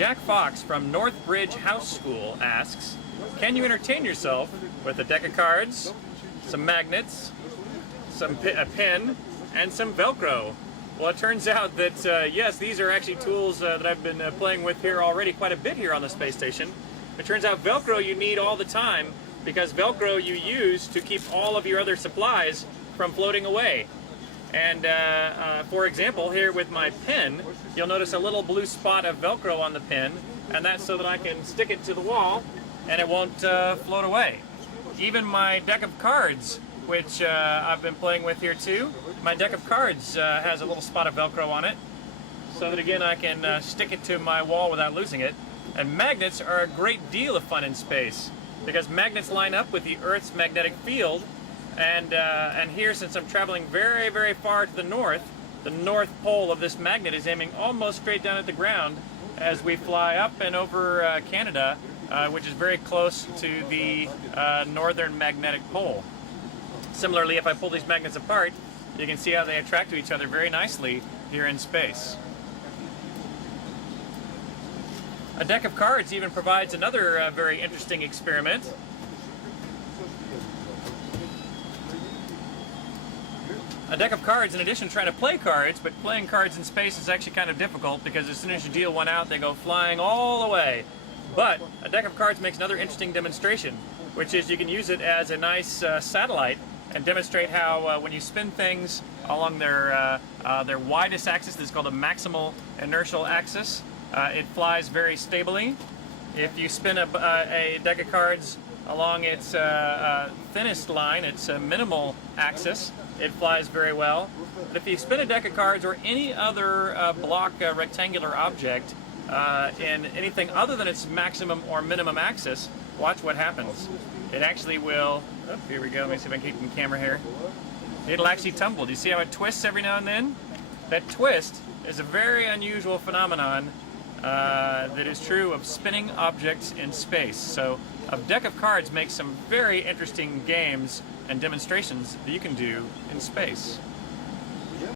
Jack Fox from Northbridge House School asks, can you entertain yourself with a deck of cards, some magnets, a pen, and some Velcro? Well, it turns out that, yes, these are actually tools that I've been playing with here already quite a bit here on the space station. It turns out Velcro you need all the time, because Velcro you use to keep all of your other supplies from floating away. And for example, here with my pen, you'll notice a little blue spot of Velcro on the pen, and that's so that I can stick it to the wall and it won't float away. Even my deck of cards, which I've been playing with here too, my deck of cards has a little spot of Velcro on it, so that again I can stick it to my wall without losing it. And magnets are a great deal of fun in space, because magnets line up with the Earth's magnetic field. And here, since I'm traveling very, very far to the north pole of this magnet is aiming almost straight down at the ground as we fly up and over Canada, which is very close to the northern magnetic pole. Similarly, if I pull these magnets apart, you can see how they attract to each other very nicely here in space. A deck of cards even provides another very interesting experiment. A deck of cards, in addition to trying to play cards, but playing cards in space is actually kind of difficult, because as soon as you deal one out, they go flying all away. But a deck of cards makes another interesting demonstration, which is you can use it as a nice satellite and demonstrate how when you spin things along their widest axis, this is called the maximal inertial axis, it flies very stably. If you spin a deck of cards along its thinnest line, its minimal axis, it flies very well. But if you spin a deck of cards or any other block rectangular object in anything other than its maximum or minimum axis, watch what happens. It actually will, oh, here we go, let me see if I can keep the camera here. It'll actually tumble. Do you see how it twists every now and then? That twist is a very unusual phenomenon that is true of spinning objects in space. So a deck of cards makes some very interesting games and demonstrations that you can do in space.